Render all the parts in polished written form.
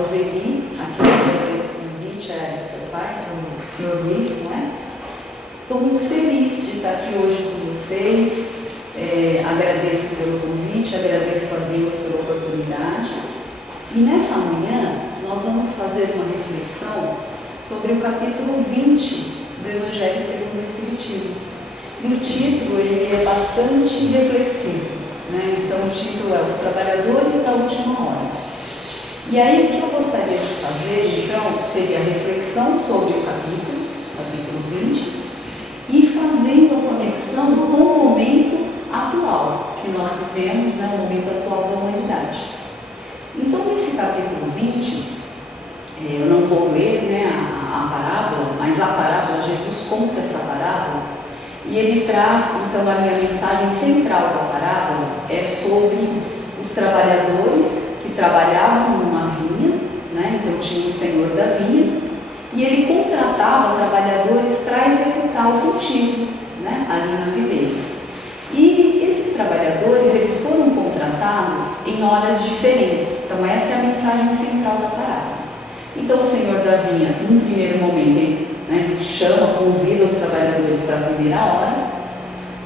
Roseli, aqui eu agradeço o convite do seu pai, o senhor Luiz, não é? Estou muito feliz de estar aqui hoje com vocês, agradeço pelo convite, agradeço a Deus pela oportunidade. E nessa manhã nós vamos fazer uma reflexão sobre o capítulo 20 do Evangelho segundo o Espiritismo. E o título ele é bastante reflexivo, né? Então o título é Os Trabalhadores da Última Hora. E aí o que eu gostaria de fazer, então, seria a reflexão sobre o capítulo 20, e fazendo a conexão com o momento atual que nós vivemos, né, o momento atual da humanidade. Então, nesse capítulo 20, eu não vou ler, né, a parábola, mas a parábola, Jesus conta essa parábola, e ele traz, então, a minha mensagem central da parábola é sobre os trabalhadores que trabalhavam numa vinha, né? Então tinha o senhor da vinha, e ele contratava trabalhadores para executar o cultivo, né? Ali na videira. E esses trabalhadores, eles foram contratados em horas diferentes. Então essa é a mensagem central da parábola. Então o senhor da vinha, num primeiro momento, ele chama, convida os trabalhadores para a primeira hora,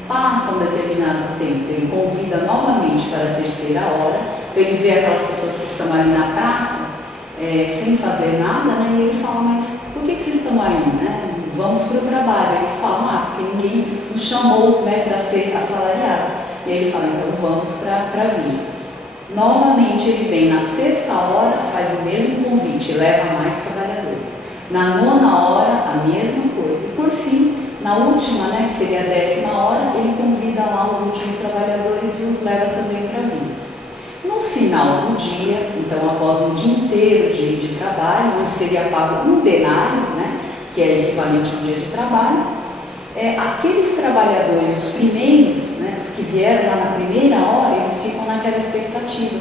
passa um determinado tempo, ele convida novamente para a terceira hora. Ele vê aquelas pessoas que estão ali na praça, sem fazer nada, né? E ele fala, mas por que vocês estão aí, né? Vamos para o trabalho. Eles falam, porque ninguém nos chamou, né, para ser assalariado. E aí ele fala, então vamos para a vinha. Novamente ele vem na sexta hora, faz o mesmo convite, leva mais trabalhadores. Na nona hora, a mesma coisa. E por fim, na última, né, que seria a 10ª hora, ele convida lá os últimos trabalhadores e os leva também para a vinha. No final do dia, então após um dia inteiro de trabalho, onde seria pago um denário, né, que é equivalente a um dia de trabalho, aqueles trabalhadores, os primeiros, né, os que vieram lá na primeira hora, eles ficam naquela expectativa.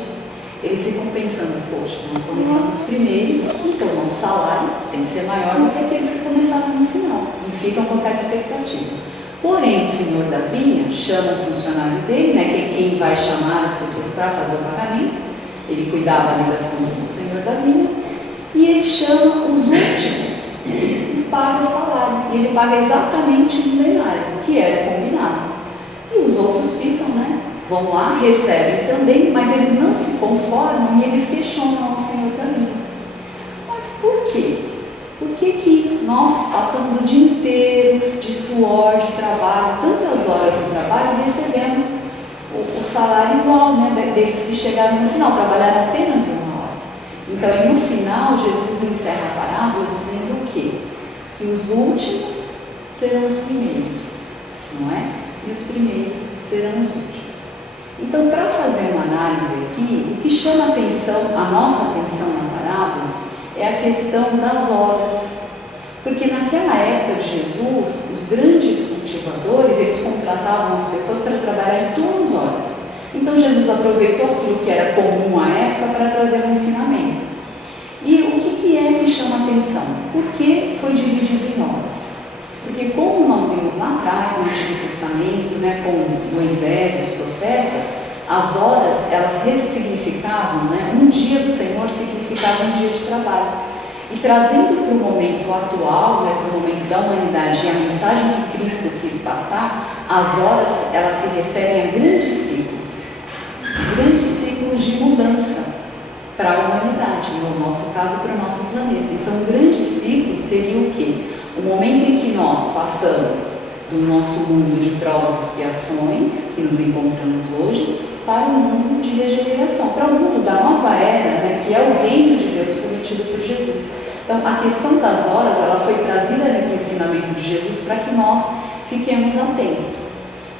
Eles ficam pensando, poxa, nós começamos primeiro, então o nosso salário tem que ser maior do que aqueles que começaram no final. E ficam com aquela expectativa. Porém, o senhor da vinha chama o funcionário dele, né, que é quem vai chamar as pessoas para fazer o pagamento. Ele cuidava ali das contas do senhor da vinha. E ele chama os últimos e paga o salário. E ele paga exatamente um denário, que era combinado. E os outros ficam, né, vão lá, recebem também, mas eles não se conformam e eles questionam ao senhor da vinha. Mas por quê? Por que nós passamos o dia inteiro de suor, de trabalho, tantas horas no trabalho e recebemos o salário igual, né, desses que chegaram no final, trabalharam apenas uma hora? Então, no final, Jesus encerra a parábola dizendo o quê? Que os últimos serão os primeiros, não é? E os primeiros serão os últimos. Então, para fazer uma análise aqui, o que chama a nossa atenção na parábola é a questão das horas, porque naquela época de Jesus, os grandes cultivadores, eles contratavam as pessoas para trabalhar em turnos horas. Então Jesus aproveitou aquilo que era comum à época para trazer um ensinamento. E o que é que chama a atenção? Por que foi dividido em horas? Porque como nós vimos lá atrás, no Antigo Testamento, né, com Moisés e os profetas, as horas, elas ressignificavam, né? Um dia do Senhor significava um dia de trabalho. E trazendo para o momento atual, né, para o momento da humanidade e a mensagem que Cristo quis passar, as horas, elas se referem a grandes ciclos de mudança para a humanidade, no nosso caso, para o nosso planeta. Então, um grande ciclo seria o quê? O momento em que nós passamos do nosso mundo de provas e expiações, que nos encontramos hoje, para o mundo de regeneração, para o mundo da nova era, né, que é o reino de Deus prometido por Jesus. Então, a questão das horas, ela foi trazida nesse ensinamento de Jesus para que nós fiquemos atentos.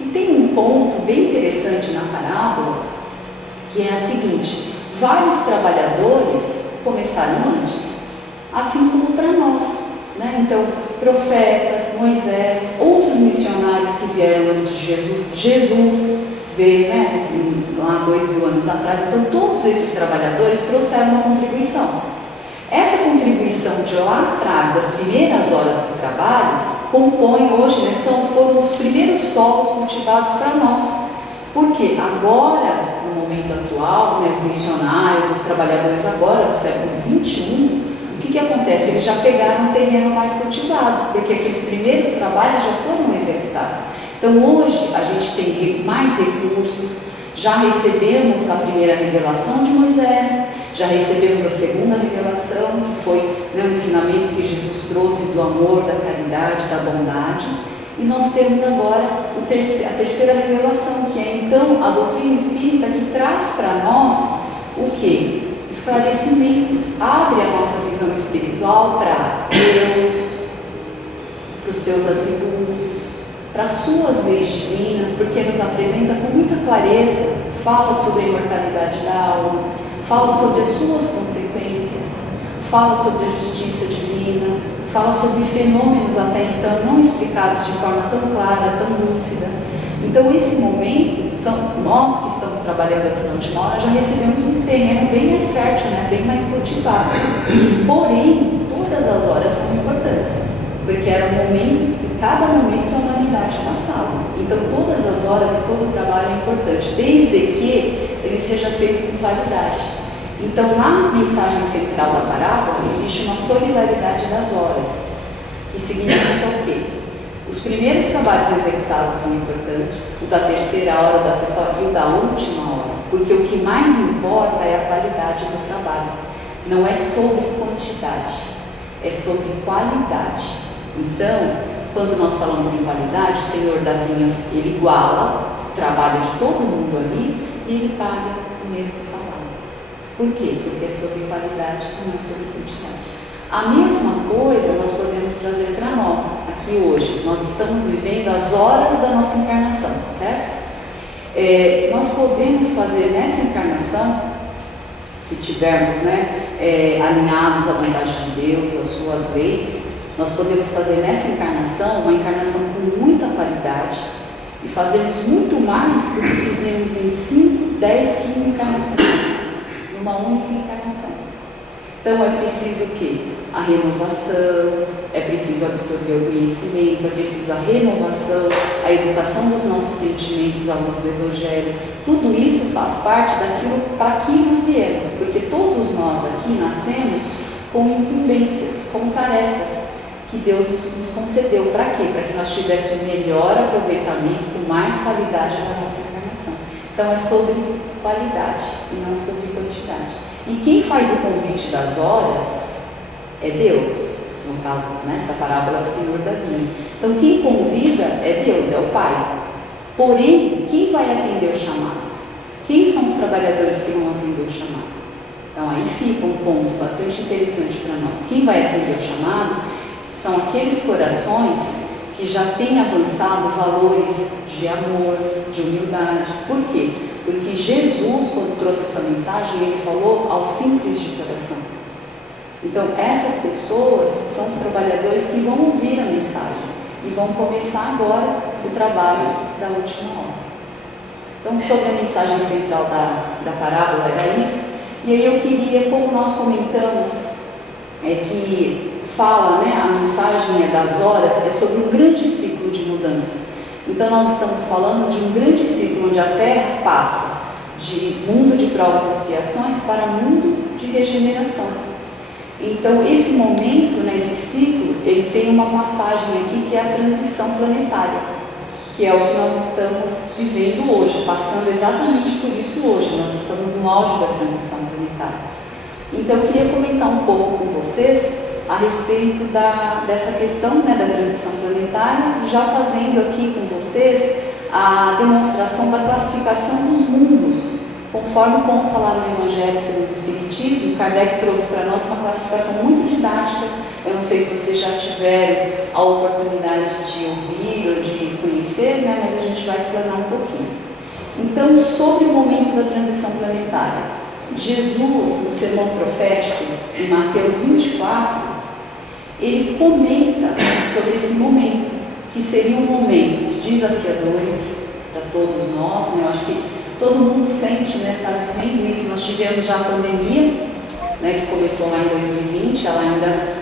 E tem um ponto bem interessante na parábola, que é a seguinte: vários trabalhadores começaram antes, assim como para nós, né? Então, profetas, Moisés, outros missionários que vieram antes de Jesus veio, né, lá 2000 anos atrás. Então todos esses trabalhadores trouxeram uma contribuição. Essa contribuição de lá atrás, das primeiras horas do trabalho, compõe hoje, né, foram os primeiros solos cultivados para nós. Porque agora no momento atual, né, os missionários, os trabalhadores agora do século XXI, o que acontece? Eles já pegaram um terreno mais cultivado, porque aqueles primeiros trabalhos já foram executados. Então hoje a gente tem mais recursos, já recebemos a primeira revelação de Moisés, já recebemos a segunda revelação, que foi, né, o ensinamento que Jesus trouxe do amor, da caridade, da bondade. E nós temos agora a terceira revelação, que é então a doutrina espírita, que traz para nós o quê? Esclarecimentos, abre a nossa visão espiritual para Deus, para os seus atributos, para as suas leis divinas, porque nos apresenta com muita clareza, fala sobre a imortalidade da alma, fala sobre as suas consequências, fala sobre a justiça divina, fala sobre fenômenos até então não explicados de forma tão clara, tão lúcida. Então esse momento, nós que estamos trabalhando aqui na última hora, já recebemos um terreno bem mais fértil, né? Bem mais cultivado. Porém, todas as horas são importantes, porque era o momento, cada momento que a humanidade passava. Então todas as horas e todo o trabalho é importante, desde que ele seja feito com qualidade. Então, na mensagem central da parábola, existe uma solidariedade das horas, que significa o quê? Os primeiros trabalhos executados são importantes, o da terceira hora, o da sexta hora e o da última hora, porque o que mais importa é a qualidade do trabalho. Não é sobre quantidade, é sobre qualidade. Então, quando nós falamos em qualidade, o Senhor da vinha, ele iguala o trabalho de todo mundo ali e ele paga o mesmo salário. Por quê? Porque é sobre qualidade e não sobre quantidade. A mesma coisa nós podemos trazer para nós, aqui hoje. Nós estamos vivendo as horas da nossa encarnação, certo? Nós podemos fazer nessa encarnação, se tivermos, né, alinhados à vontade de Deus, às suas leis, nós podemos fazer nessa encarnação uma encarnação com muita qualidade e fazermos muito mais do que fizemos em 5, 10, 15 encarnações, numa única encarnação. Então é preciso o quê? A renovação, é preciso absorver o conhecimento, é preciso a renovação, a educação dos nossos sentimentos à luz do Evangelho. Tudo isso faz parte daquilo para que nós viemos, porque todos nós aqui nascemos com incumbências, com tarefas que Deus nos concedeu. Para quê? Para que nós tivéssemos melhor aproveitamento, com mais qualidade da nossa encarnação. Então é sobre qualidade e não sobre quantidade. E quem faz o convite das horas é Deus, no caso, né, da parábola é o Senhor da vinha. Então quem convida é Deus, é o Pai. Porém, quem vai atender o chamado? Quem são os trabalhadores que vão atender o chamado? Então aí fica um ponto bastante interessante para nós. Quem vai atender o chamado são aqueles corações que já têm avançado valores de amor, de humildade. Por quê? Porque Jesus, quando trouxe a sua mensagem, ele falou aos simples de coração. Então, essas pessoas são os trabalhadores que vão ouvir a mensagem e vão começar agora o trabalho da última hora. Então, sobre a mensagem central da parábola era isso. E aí eu queria, como nós comentamos, que fala, né, a mensagem das horas, é sobre um grande ciclo de mudança. Então nós estamos falando de um grande ciclo onde a Terra passa de mundo de provas e expiações para mundo de regeneração. Então esse momento, né, esse ciclo, ele tem uma passagem aqui que é a transição planetária, que é o que nós estamos vivendo hoje, passando exatamente por isso hoje. Nós estamos no auge da transição planetária. Então eu queria comentar um pouco com vocês a respeito dessa questão, né, da transição planetária, já fazendo aqui com vocês a demonstração da classificação dos mundos, conforme consta lá no Evangelho segundo o Espiritismo. Kardec trouxe para nós uma classificação muito didática. Eu não sei se vocês já tiveram a oportunidade de ouvir ou de conhecer, né, mas a gente vai explanar um pouquinho. Então, sobre o momento da transição planetária, Jesus, no sermão profético, em Mateus 24, ele comenta sobre esse momento, que seriam momentos desafiadores para todos nós, né? Eu acho que todo mundo sente, né, está vivendo isso. Nós tivemos já a pandemia, né, que começou lá em 2020, ela ainda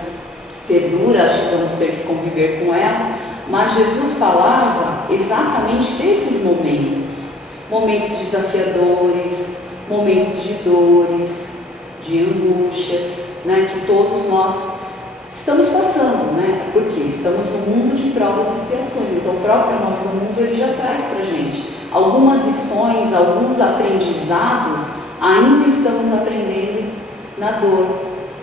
perdura, acho que vamos ter que conviver com ela, mas Jesus falava exatamente desses momentos. momentos desafiadores, momentos de dores, de angústias, né, que todos nós estamos passando, né, porque estamos no mundo de provas e expiações. Então o próprio nome do mundo ele já traz para a gente algumas lições, alguns aprendizados, ainda estamos aprendendo na dor.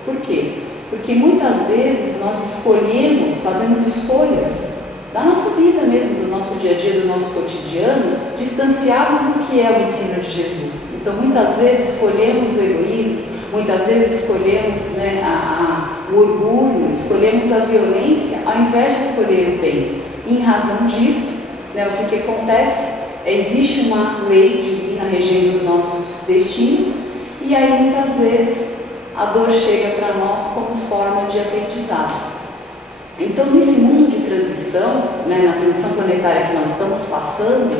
Por quê? Porque muitas vezes nós escolhemos, fazemos escolhas da nossa vida mesmo, do nosso dia a dia, do nosso cotidiano, distanciados do que é o ensino de Jesus. Então muitas vezes escolhemos o egoísmo, muitas vezes escolhemos, né, o orgulho, escolhemos a violência ao invés de escolher o bem. E em razão disso, né, o que acontece? Existe uma lei divina regendo os nossos destinos, e aí muitas vezes a dor chega para nós como forma de aprendizado. Então, nesse mundo de transição, né, na transição planetária que nós estamos passando,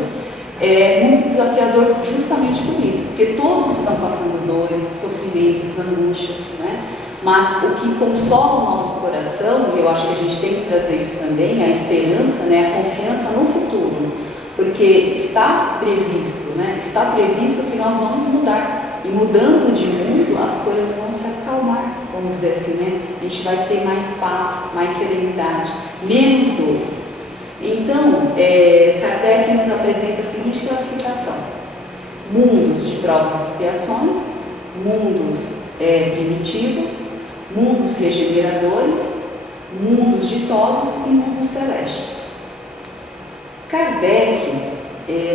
é muito desafiador justamente por isso, porque todos estão passando dores, sofrimentos, angústias, né? Mas o que consola o nosso coração, e eu acho que a gente tem que trazer isso também, a esperança, né, a confiança no futuro, porque está previsto, né, está previsto que nós vamos mudar. E mudando de mundo, as coisas vão se acalmar, vamos dizer assim, né? A gente vai ter mais paz, mais serenidade, menos dores. Então, Kardec nos apresenta a seguinte classificação: mundos de provas e expiações, mundos primitivos, mundos regeneradores, mundos ditosos e mundos celestes. Kardec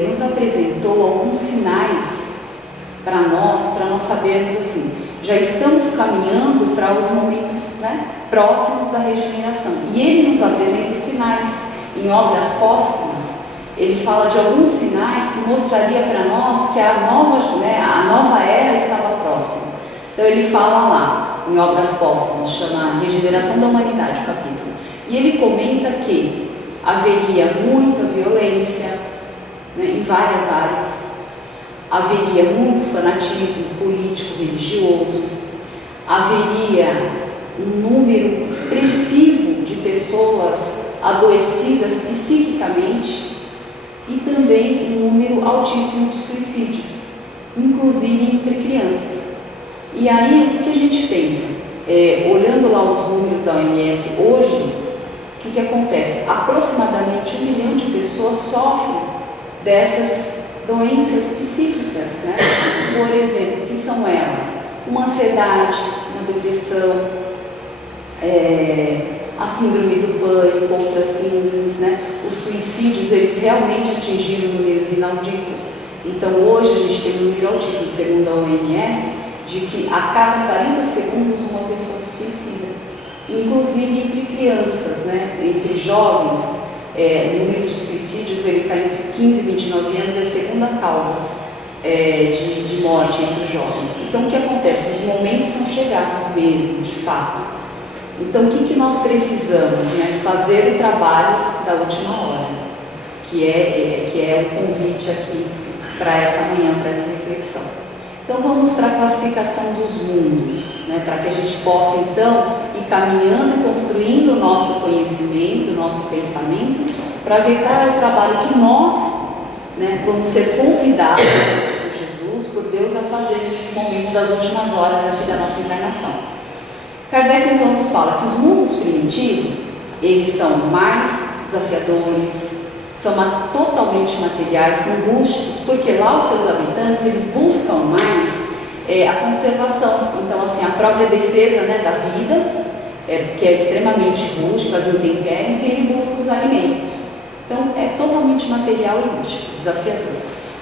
nos apresentou alguns sinais para nós sabermos assim, já estamos caminhando para os momentos, né, próximos da regeneração. E ele nos apresenta os sinais. Em Obras Póstumas, ele fala de alguns sinais que mostraria para nós que a nova era estava próxima. Então ele fala lá, em Obras Póstumas, chama Regeneração da Humanidade, o capítulo. E ele comenta que haveria muita violência, né, em várias áreas. Haveria muito fanatismo político, religioso, haveria um número expressivo de pessoas adoecidas psiquicamente e também um número altíssimo de suicídios, inclusive entre crianças. E aí o que a gente pensa? Olhando lá os números da OMS hoje, o que acontece? Aproximadamente 1 milhão de pessoas sofrem dessas doenças psíquicas, né? Por exemplo, que são elas? Uma ansiedade, uma depressão, a síndrome do pânico, outras síndromes, né? Os suicídios, eles realmente atingiram números inauditos. Então hoje a gente tem um número altíssimo, segundo a OMS, de que a cada 40 segundos uma pessoa se suicida. Inclusive entre crianças, né? Entre jovens, o número de suicídios ele está entre 15 e 29 anos, é a segunda causa de morte entre os jovens. Então o que acontece? Os momentos são chegados mesmo, de fato. Então o que nós precisamos, né? Fazer o trabalho da última hora, que é o convite aqui para essa manhã, para essa reflexão. Então vamos para a classificação dos mundos, né? Para que a gente possa então ir caminhando e construindo o nosso conhecimento, o nosso pensamento, para ver qual é o trabalho que nós, né, vamos ser convidados por Jesus, por Deus, a fazer nesses momentos das últimas horas aqui da nossa encarnação. Kardec então nos fala que os mundos primitivos, eles são mais desafiadores, são totalmente materiais, são rústicos, porque lá os seus habitantes, eles buscam mais a conservação. Então, assim, a própria defesa, né, da vida, que é extremamente rústico, as intempéries, e ele busca os alimentos. Então, é totalmente material e rústico, desafiador.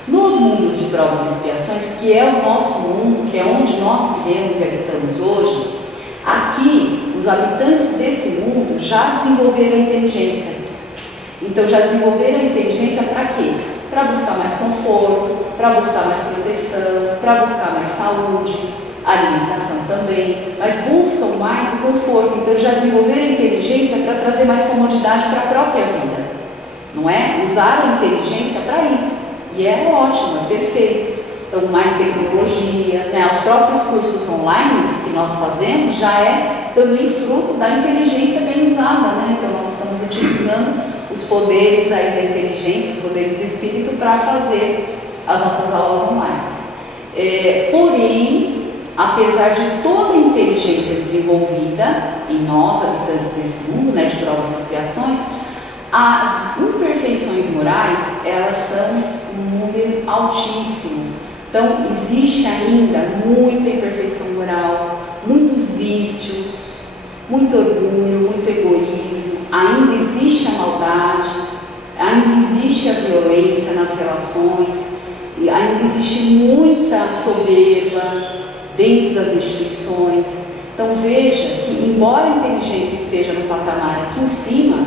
Nos mundos de provas e expiações, que é o nosso mundo, que é onde nós vivemos e habitamos hoje, aqui, os habitantes desse mundo já desenvolveram a inteligência. Então já desenvolveram a inteligência para quê? Para buscar mais conforto, para buscar mais proteção, para buscar mais saúde, alimentação também, mas buscam mais o conforto. Então já desenvolveram a inteligência para trazer mais comodidade para a própria vida, não é? Usaram a inteligência para isso, e é ótimo, é perfeito. Então mais tecnologia, né? Os próprios cursos online que nós fazemos já é também fruto da inteligência bem usada, né? Então nós estamos utilizando os poderes aí da inteligência, os poderes do espírito para fazer as nossas aulas online. Porém, apesar de toda a inteligência desenvolvida em nós, habitantes desse mundo, né, de provas e expiações, as imperfeições morais, elas são um número altíssimo. Então, existe ainda muita imperfeição moral, muitos vícios, muito orgulho, muito egoísmo, ainda existe a maldade, ainda existe a violência nas relações, e ainda existe muita soberba dentro das instituições. Então veja que, embora a inteligência esteja no patamar aqui em cima,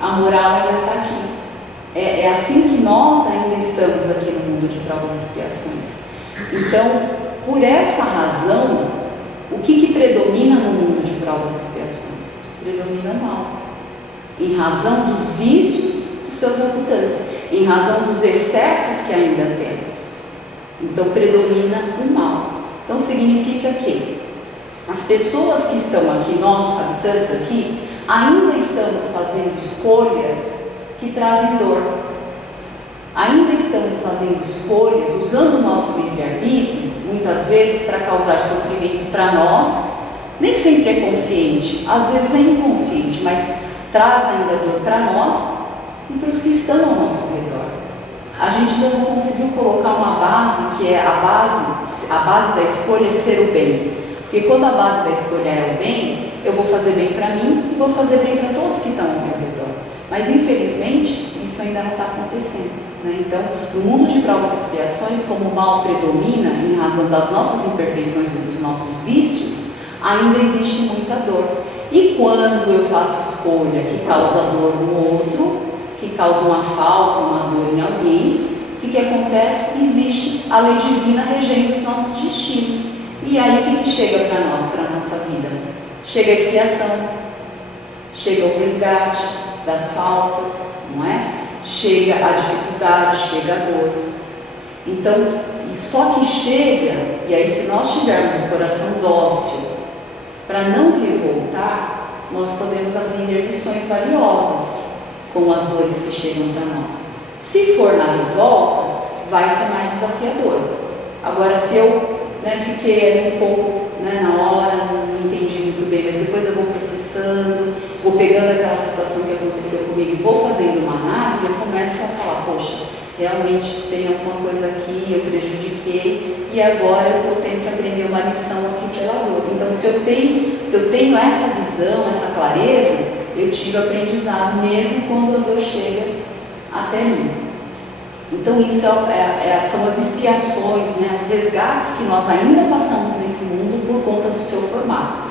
a moral ainda está aqui. É assim que nós ainda estamos aqui no mundo de provas e expiações. Então, por essa razão, o que predomina no mundo de provas e expiações? Predomina o mal, em razão dos vícios dos seus habitantes, em razão dos excessos que ainda temos. Então, predomina o mal. Então, significa que as pessoas que estão aqui, nós, habitantes aqui, ainda estamos fazendo escolhas que trazem dor. Ainda estamos fazendo escolhas, usando o nosso livre-arbítrio, muitas vezes para causar sofrimento para nós. Nem sempre é consciente, às vezes é inconsciente, mas traz ainda dor para nós e para os que estão ao nosso redor. A gente ainda não conseguiu colocar uma base, que é a base da escolha é ser o bem. Porque quando a base da escolha é o bem, eu vou fazer bem para mim e vou fazer bem para todos que estão ao meu redor. Mas infelizmente, isso ainda não está acontecendo, né? Então, no mundo de provas e expiações, como o mal predomina em razão das nossas imperfeições e dos nossos vícios, ainda existe muita dor. E quando eu faço escolha que causa dor no outro, que causa uma falta, uma dor em alguém, o que acontece? Existe a lei divina regendo os nossos destinos. E aí o que chega para nós, para a nossa vida? Chega a expiação, chega o resgate das faltas, não é? Chega a dificuldade, chega a dor. Então, e só que chega, e aí se nós tivermos o coração dócil para não revoltar, nós podemos aprender lições valiosas com as dores que chegam para nós. Se for na revolta, vai ser mais desafiador. Agora, se eu fiquei ali um pouco, na hora, não entendi muito bem, mas depois eu vou processando, vou pegando aquela situação que aconteceu comigo e vou fazendo uma análise, eu começo a falar, poxa, realmente tem alguma coisa aqui, eu prejudiquei e agora eu estou tendo que aprender uma lição aqui pela dor. Então, se eu tenho essa visão, essa clareza, eu tive aprendizado mesmo quando a dor chega até mim. Então isso são as expiações, os resgates que nós ainda passamos nesse mundo por conta do seu formato.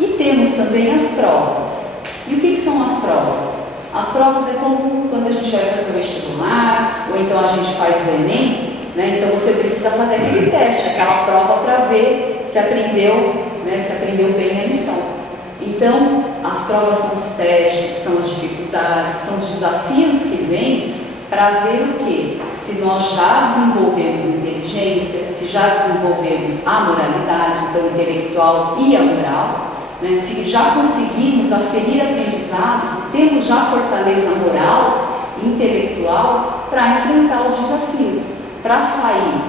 E temos também as provas. E o que são as provas? As provas é como quando a gente vai fazer o vestibular, ou então a gente faz o Enem, então você precisa fazer aquele teste, aquela prova para ver se aprendeu, se aprendeu bem a lição. Então, as provas são os testes, são as dificuldades, são os desafios que vêm para ver o quê? Se nós já desenvolvemos inteligência, se já desenvolvemos a moralidade, então intelectual e a moral, se já conseguimos aferir aprendizados, temos já fortaleza moral e intelectual para enfrentar os desafios, para sair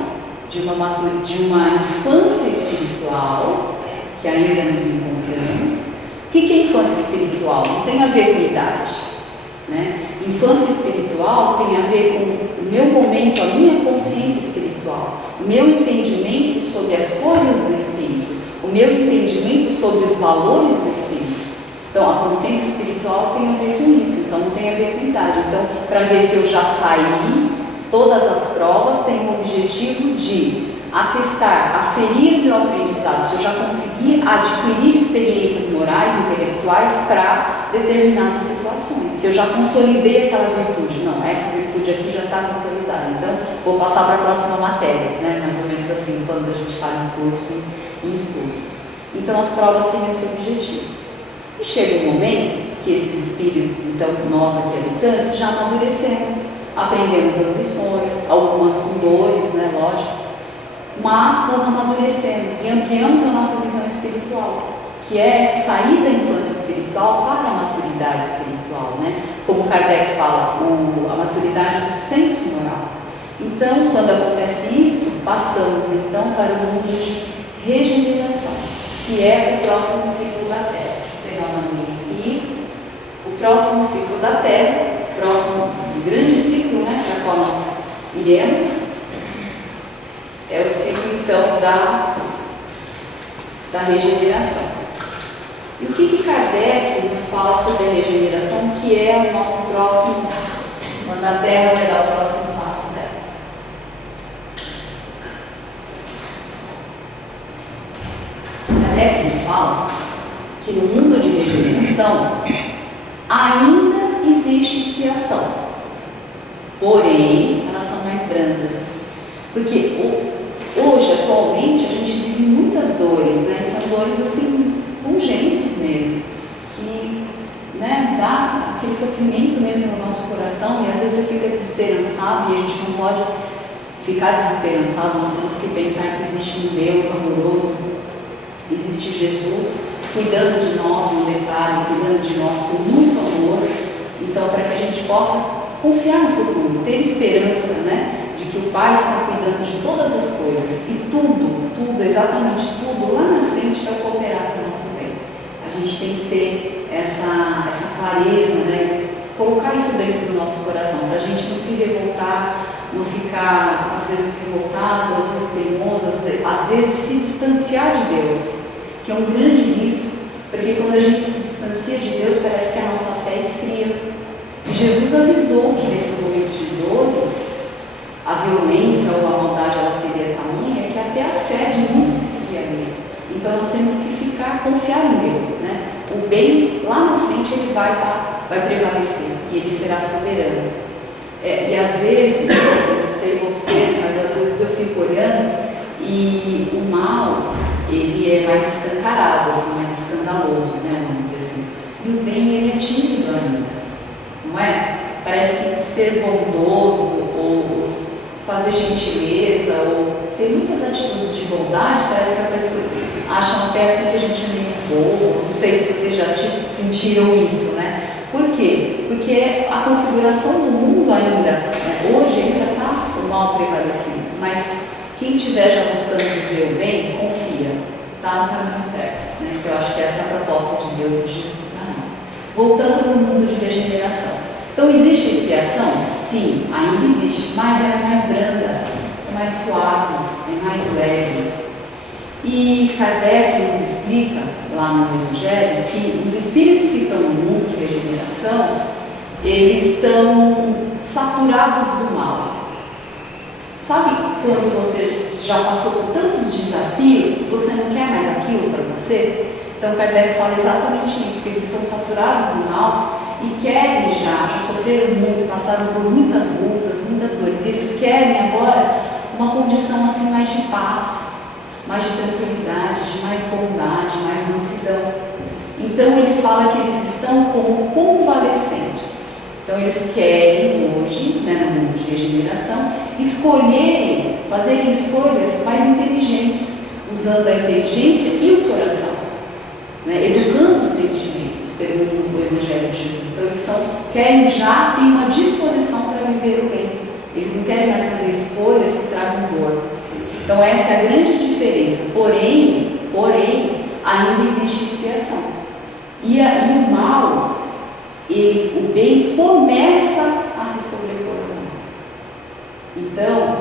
de uma infância espiritual, que ainda nos encontramos. O que é infância espiritual? Não tem a ver com idade. Infância espiritual tem a ver com o meu momento, a minha consciência espiritual, o meu entendimento sobre as coisas do Espírito, o meu entendimento sobre os valores do Espírito. Então, a consciência espiritual tem a ver com isso, então não tem a ver com idade. Então, para ver se eu já saí, todas as provas têm o objetivo de atestar, aferir o meu aprendizado, se eu já consegui adquirir experiências morais, intelectuais para determinadas situações, se eu já consolidei aquela virtude. Não, essa virtude aqui já está consolidada, então vou passar para a próxima matéria, mais ou menos assim, quando a gente fala em curso e em estudo. Então as provas têm esse objetivo. E chega um momento que esses espíritos, então nós aqui habitantes, já amadurecemos, aprendemos as lições, algumas com dores, lógico, mas nós amadurecemos e ampliamos a nossa visão espiritual, que é sair da infância espiritual para a maturidade espiritual, Como Kardec fala, a maturidade do senso moral. Então, quando acontece isso, passamos então para o mundo de regeneração, que é o próximo ciclo da Terra. Deixa eu pegar uma linha aqui. O próximo ciclo da Terra, o próximo grande ciclo, né, para qual nós iremos, é o ciclo então da regeneração. E o que Kardec nos fala sobre a regeneração, que é o nosso próximo, quando a Terra vai dar o próximo passo dela? Kardec nos fala que no mundo de regeneração ainda existe expiação, porém elas são mais brandas, porque hoje, atualmente, a gente vive muitas dores, né? São dores assim, pungentes mesmo, que, né, dá aquele sofrimento mesmo no nosso coração, e às vezes você fica desesperançado, e a gente não pode ficar desesperançado. Nós temos que pensar que existe um Deus amoroso, existe Jesus cuidando de nós no detalhe, cuidando de nós com muito amor. Então, para que a gente possa confiar no futuro, ter esperança, né, de que o Pai está cuidando de todas as coisas, e tudo, exatamente tudo, lá na frente vai cooperar para o nosso bem. A gente tem que ter essa clareza, né, colocar isso dentro do nosso coração, para a gente não se revoltar, não ficar, às vezes, revoltado, às vezes teimoso, às vezes se distanciar de Deus, que é um grande risco, porque quando a gente se distancia de Deus, parece que a nossa fé esfria. E Jesus avisou que nesses momentos de dores, a violência ou a maldade ela seria tamanha que até a fé de muitos se esfriaria. Então nós temos que confiar em Deus, né? O bem lá na frente ele vai prevalecer e ele será soberano. E às vezes, eu não sei vocês, mas às vezes eu fico olhando e o mal ele é mais escancarado, assim, mais escandaloso, né? Vamos dizer assim. E o bem ele é tímido ainda, não é? Parece que ser bondoso ou fazer gentileza ou ter muitas atitudes de bondade, parece que a pessoa acha até assim que a gente é meio bobo. Não sei se vocês já sentiram isso, né? Por quê? Porque a configuração do mundo ainda, né, hoje ainda está o mal prevalecendo, mas quem estiver já buscando viver o bem, confia, está no caminho certo, né? Que eu acho que essa é a proposta de Deus e de Jesus para nós. Voltando para o mundo de regeneração. Então, existe expiação? Sim, ainda existe, mas ela é mais branda, é mais suave, é mais leve. E Kardec nos explica, lá no Evangelho, que os espíritos que estão no mundo de regeneração, eles estão saturados do mal. Sabe quando você já passou por tantos desafios que você não quer mais aquilo para você? Então, Kardec fala exatamente isso, que eles estão saturados do mal e querem já sofreram muito, passaram por muitas lutas, muitas dores, e eles querem agora uma condição assim mais de paz, mais de tranquilidade, de mais bondade, mais mansidão. Então ele fala que eles estão como convalescentes. Então eles querem hoje, né, no mundo de regeneração, escolherem, fazerem escolhas mais inteligentes, usando a inteligência e o coração, né, educando os sentimentos, segundo o Evangelho de Jesus. Então eles querem já ter uma disposição para viver o bem. Eles não querem mais fazer escolhas que tragam dor. Então essa é a grande diferença. Porém, ainda existe expiação. E o mal, o bem começa a se sobrepor ao mal. Então,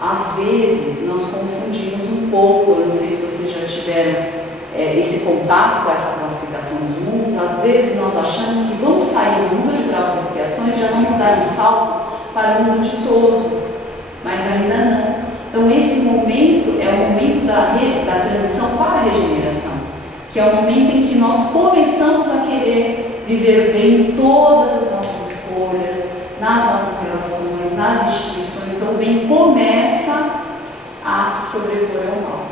às vezes, nós confundimos um pouco, eu não sei se vocês já tiveram esse contato com essa classificação dos mundos. Às vezes nós achamos que vamos sair do mundo de provas e expiações e já vamos dar um salto para o mundo ditoso, mas ainda não. Então esse momento é o momento da transição para a regeneração, que é o momento em que nós começamos a querer viver bem em todas as nossas escolhas, nas nossas relações, nas instituições. Então o bem começa a se sobrepor ao mal.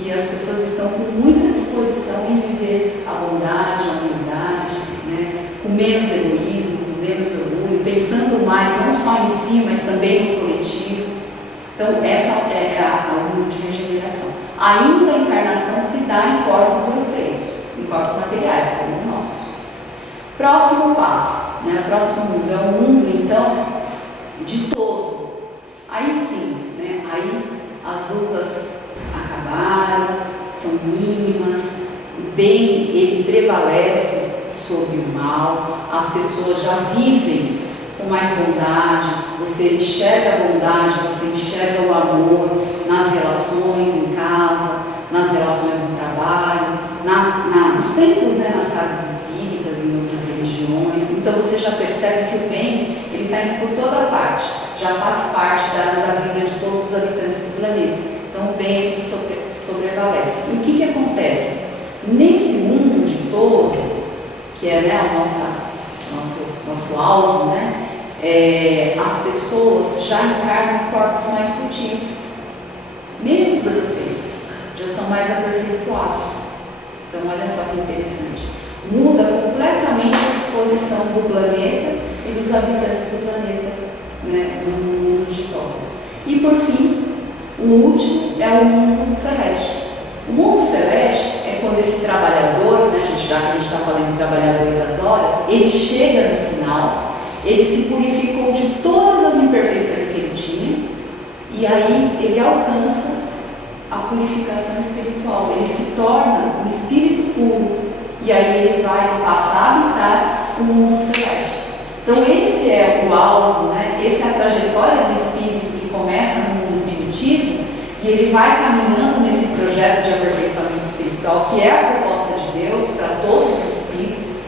E as pessoas estão com muita disposição em viver a bondade, a humildade, né? Com menos egoísmo, com menos orgulho, pensando mais não só em si, mas também no coletivo. Então, essa é o mundo de regeneração. Ainda a encarnação se dá em corpos grosseiros, em corpos materiais, como os nossos. Próximo passo, né? O próximo mundo é um mundo, então, ditoso. aí sim, né? Aí as lutas acabaram, são mínimas, o bem ele prevalece sobre o mal, as pessoas já vivem com mais bondade, você enxerga a bondade, você enxerga o amor nas relações em casa, nas relações no trabalho, nos templos, né, nas casas espíritas, em outras religiões. Então você já percebe que o bem ele está indo por toda parte, já faz parte da vida de todos os habitantes do planeta. Então o bem ele se sobrevalece. E o que acontece? Nesse mundo ditoso, que é, né, o nosso alvo, né, as pessoas já encarnam corpos mais sutis, menos grosseiros, já são mais aperfeiçoados. Então olha só que interessante, muda completamente a disposição do planeta e dos habitantes do planeta, né, no mundo ditoso. E por fim, o último é o mundo celeste. O mundo celeste é quando esse trabalhador, né, já que a gente está falando de trabalhador das horas, ele chega no final, ele se purificou de todas as imperfeições que ele tinha, e aí ele alcança a purificação espiritual, ele se torna um espírito puro, e aí ele vai passar a habitar o mundo celeste. Então esse é o alvo, né? Essa é a trajetória do espírito que começa no mundo primitivo, e ele vai caminhando nesse projeto de aperfeiçoamento espiritual, que é a proposta de Deus para todos os espíritos,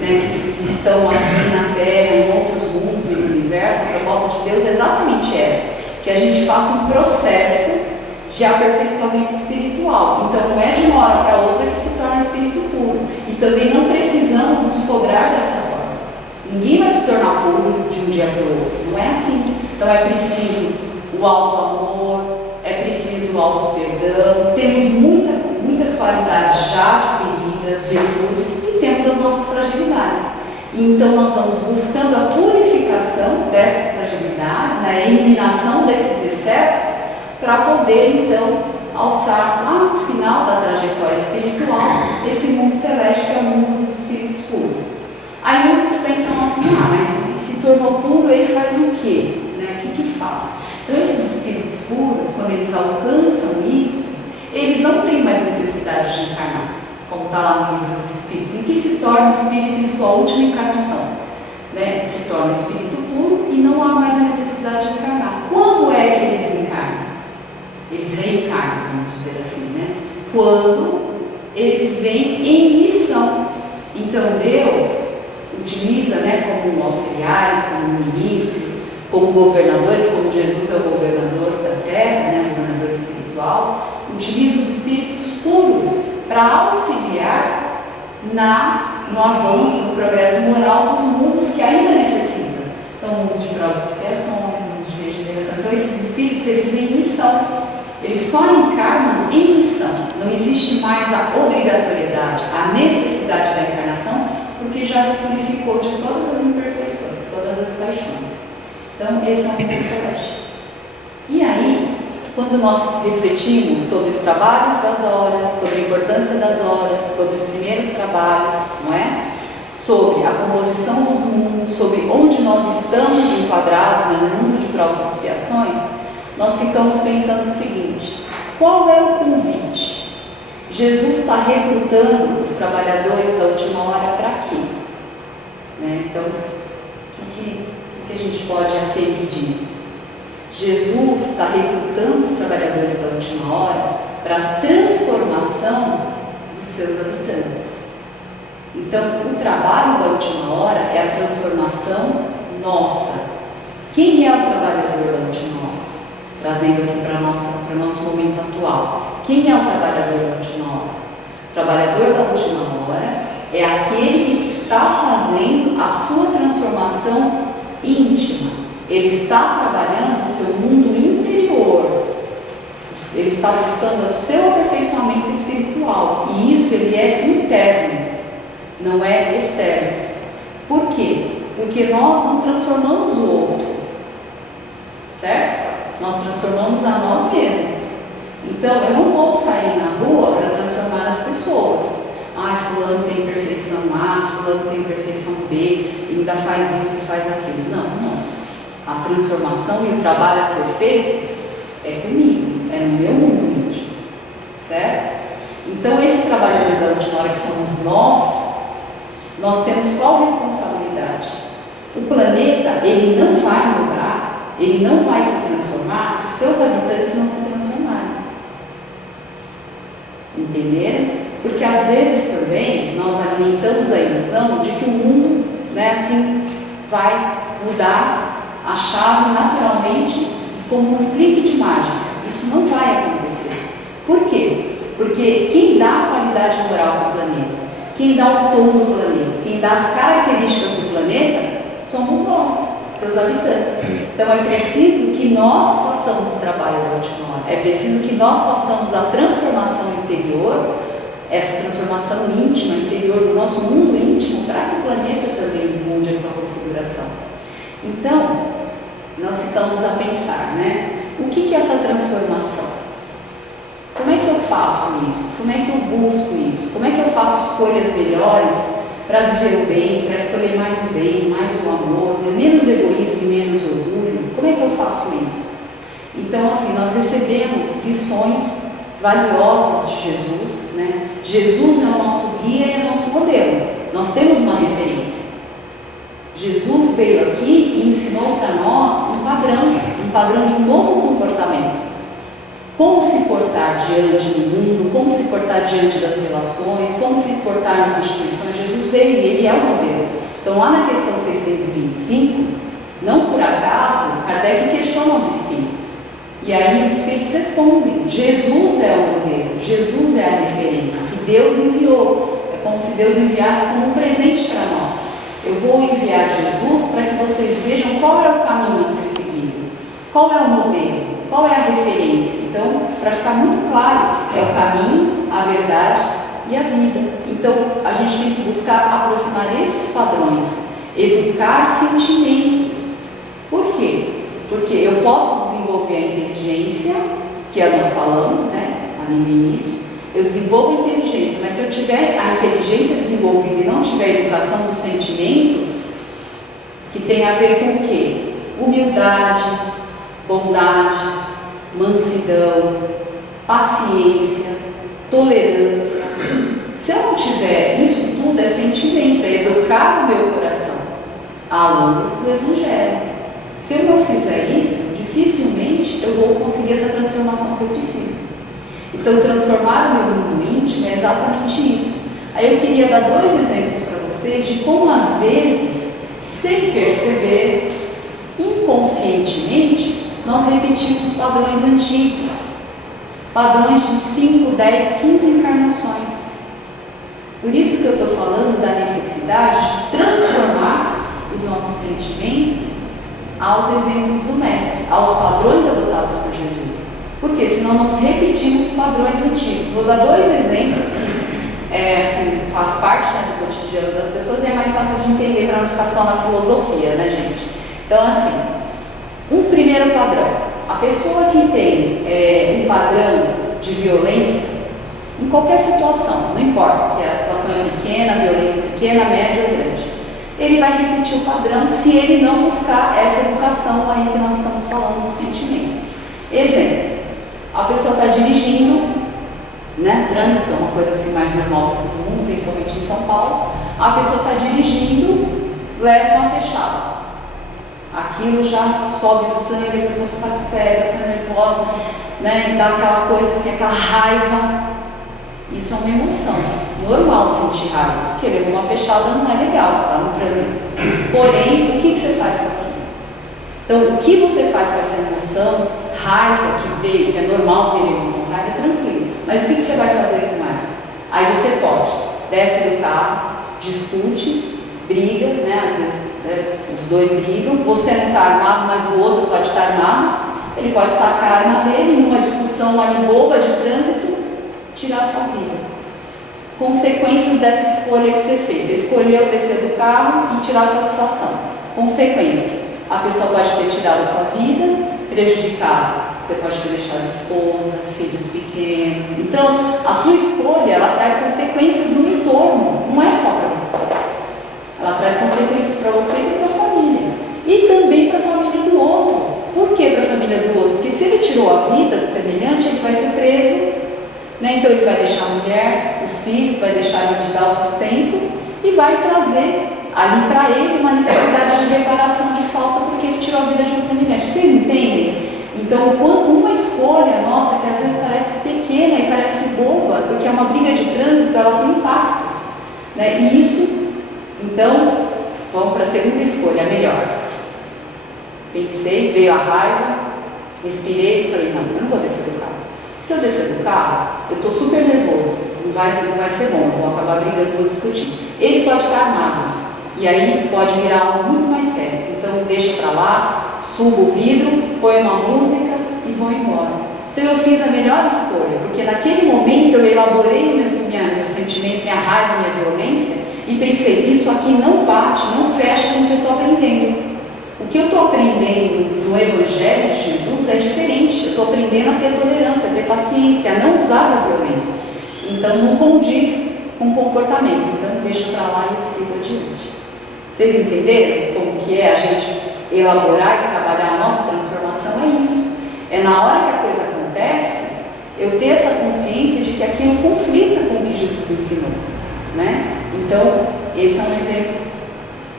né, que estão aqui na Terra, em outros mundos e no universo. A proposta de Deus é exatamente essa, que a gente faça um processo de aperfeiçoamento espiritual. Então não é de uma hora para outra que se torna espírito puro, e também não precisamos nos cobrar dessa forma. Ninguém vai se tornar puro de um dia para o outro, não é assim. Então é preciso o auto-amor, é preciso o auto-perdão, temos muitas qualidades já adquiridas, virtudes, e temos as nossas fragilidades. Então nós vamos buscando a purificação dessas fragilidades, né, a eliminação desses excessos, para poder então alçar lá no final da trajetória espiritual esse mundo celeste, que é o mundo dos espíritos puros. Aí muitos pensam assim, mas se tornou puro, ele faz o quê? Né? O que faz? Então esses espíritos puros, quando eles alcançam isso, eles não têm mais necessidade de encarnar, como está lá no livro dos Espíritos, em que se torna o espírito em sua última encarnação, né? Se torna o espírito puro e não há mais a necessidade de encarnar. Quando é que eles encarnam? Eles reencarnam, vamos dizer assim, né? Quando eles vêm em missão. Então Deus utiliza, né, como auxiliares, como ministros, como governadores, como Jesus é o governador da terra, né, o governador espiritual, utiliza os espíritos puros para auxiliar no avanço, no progresso moral dos mundos que ainda necessitam. Então, mundos de provas e expiações, mundos de regeneração. Então, esses espíritos, eles vêm em missão. Eles só encarnam em missão. Não existe mais a obrigatoriedade, a necessidade da encarnação, porque já se purificou de todas as imperfeições, todas as paixões. Então, esse é o mundo celeste. E aí, quando nós refletimos sobre os trabalhos das horas, sobre a importância das horas, sobre os primeiros trabalhos, não é? Sobre a composição dos mundos, sobre onde nós estamos enquadrados, né, no mundo de provas e expiações, nós ficamos pensando o seguinte: qual é o convite? Jesus está recrutando os trabalhadores da última hora para quê? Né? Então, o que a gente pode aferir disso? Jesus está recrutando os trabalhadores da última hora para a transformação dos seus habitantes. Então, o trabalho da última hora é a transformação nossa. Quem é o trabalhador da última hora? Trazendo aqui para o nosso momento atual. Quem é o trabalhador da última hora? O trabalhador da última hora é aquele que está fazendo a sua transformação íntima. Ele está trabalhando o seu mundo interior. Ele está buscando o seu aperfeiçoamento espiritual. E isso ele é interno, não é externo. Por quê? Porque nós não transformamos o outro, certo? Nós transformamos a nós mesmos. Então, eu não vou sair na rua para transformar as pessoas. Fulano tem imperfeição A, fulano tem imperfeição B, ainda faz isso, faz aquilo. Não. a transformação e o trabalho a ser feito é comigo, é no meu mundo íntimo, certo? Então esse trabalhador da última hora que somos nós temos qual responsabilidade? O planeta, ele não vai mudar, ele não vai se transformar se os seus habitantes não se transformarem. Entenderam? Porque às vezes também nós alimentamos a ilusão de que o mundo, né, assim, vai mudar a chave naturalmente como um clique de mágica. Isso não vai acontecer. Por quê? Porque quem dá a qualidade moral para o planeta, quem dá o tom do planeta, quem dá as características do planeta, somos nós, seus habitantes. Então é preciso que nós façamos o trabalho da última hora, é preciso que nós façamos a transformação interior, essa transformação íntima, interior do nosso mundo íntimo, para que o planeta também mude a sua configuração. Então, nós ficamos a pensar, né? O que é essa transformação? Como é que eu faço isso? Como é que eu busco isso? Como é que eu faço escolhas melhores para viver o bem, para escolher mais o bem, mais o amor, né? Menos egoísmo e menos orgulho? Como é que eu faço isso? Então, assim, nós recebemos lições valiosas de Jesus, né? Jesus é o nosso guia e é o nosso modelo. Nós temos uma referência. Jesus veio aqui e ensinou para nós um padrão de um novo comportamento. Como se portar diante do mundo, como se portar diante das relações, como se portar nas instituições. Jesus veio e ele é o modelo. Então, lá na questão 625, não por acaso, Kardec questiona os espíritos. E aí os espíritos respondem: Jesus é o modelo, Jesus é a referência que Deus enviou. É como se Deus enviasse como um presente para nós. Eu vou enviar Jesus para que vocês vejam qual é o caminho a ser seguido, qual é o modelo, qual é a referência. Então, para ficar muito claro, é o caminho, a verdade e a vida. Então, a gente tem que buscar aproximar esses padrões, educar sentimentos. Por quê? Porque eu posso desenvolver a inteligência, que nós falamos, né, ali no início. Eu desenvolvo a inteligência, mas se eu tiver a inteligência desenvolvida e não tiver a educação dos sentimentos, que tem a ver com o quê? Humildade, bondade, mansidão, paciência, tolerância. Se eu não tiver isso tudo, é sentimento, é educar o meu coração à luz do Evangelho. Se eu não fizer isso, dificilmente eu vou conseguir essa transformação que eu preciso. Então, transformar o meu mundo íntimo é exatamente isso. Aí eu queria dar 2 exemplos para vocês de como, às vezes, sem perceber, inconscientemente, nós repetimos padrões antigos, padrões de 5, 10, 15 encarnações. Por isso que eu estou falando da necessidade de transformar os nossos sentimentos aos exemplos do Mestre, aos padrões adotados por Jesus. Porque senão nós repetimos padrões antigos. Vou dar 2 exemplos que assim, faz parte, né, do cotidiano das pessoas e é mais fácil de entender para não ficar só na filosofia, né, gente? Então, assim, um primeiro padrão. A pessoa que tem um padrão de violência, em qualquer situação, não importa se a situação é pequena, a violência é pequena, média ou grande, ele vai repetir o padrão se ele não buscar essa educação aí que nós estamos falando dos sentimentos. Exemplo, a pessoa está dirigindo, né, trânsito é uma coisa assim mais normal para todo mundo, principalmente em São Paulo. A pessoa está dirigindo, leva uma fechada. Aquilo já sobe o sangue, a pessoa fica séria, fica nervosa, né, dá aquela coisa assim, aquela raiva. Isso é uma emoção, normal sentir raiva, porque levar uma fechada não é legal, você está no trânsito. Porém, o que você faz com aquilo? Então, o que você faz com essa emoção, raiva que veio, que é normal ver a emoção, raiva é tranquilo, mas o que você vai fazer com ela? Aí você pode, desce do carro, discute, briga, né? Às vezes, né, os dois brigam, você não está armado, mas o outro pode estar armado, ele pode sacar a arma dele, numa discussão ali boba de trânsito, tirar a sua vida. Consequências dessa escolha que você fez. Você escolheu descer do carro e tirar a satisfação. Consequências. A pessoa pode ter tirado a tua vida, prejudicado. Você pode ter deixado esposa, filhos pequenos. Então, a tua escolha, ela traz consequências no entorno. Não é só para você. Ela traz consequências para você e para a tua família. e também para a família do outro. Por que para a família do outro? Porque se ele tirou a vida do semelhante, ele vai ser preso, né? Então ele vai deixar a mulher, os filhos, vai deixar ele de dar o sustento e vai trazer ali para ele uma necessidade de reparação de falta porque ele tirou a vida de um semelhante. Vocês entendem? Então, uma escolha nossa que às vezes parece pequena e parece boba, porque é uma briga de trânsito, ela tem impactos, né? E isso, então, vamos para a segunda escolha, a melhor. Pensei, veio a raiva, respirei e falei, não, eu não vou descer do carro. Se eu descer do carro, eu estou super nervoso, não vai ser bom, eu vou acabar brigando, vou discutir. Ele pode estar armado, e aí pode virar algo muito mais sério. Então, deixa para lá, subo o vidro, põe uma música e vou embora. Então, eu fiz a melhor escolha, porque naquele momento eu elaborei meu sentimento, minha raiva, minha violência, e pensei, isso aqui não bate, não fecha com o que eu estou aprendendo. O que eu estou aprendendo no Evangelho de Jesus é diferente. Eu estou aprendendo a ter tolerância, a ter paciência, a não usar a violência. Então, não condiz com o comportamento. Então, deixa para lá e eu sigo adiante. Vocês entenderam como que é a gente elaborar e trabalhar a nossa transformação? É isso. É na hora que a coisa acontece, eu ter essa consciência de que aquilo conflita com o que Jesus ensinou, né? Então, esse é um exemplo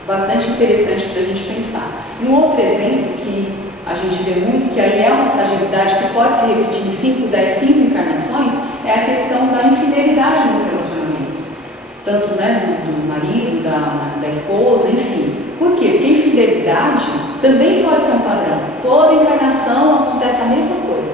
bastante interessante para a gente pensar. E um outro exemplo que a gente vê muito, que aí é uma fragilidade que pode se repetir em 5, 10, 15 encarnações, é a questão da infidelidade nos relacionamentos. Tanto, né, do marido, da esposa, enfim. Por quê? Porque infidelidade também pode ser um padrão. Toda encarnação acontece a mesma coisa.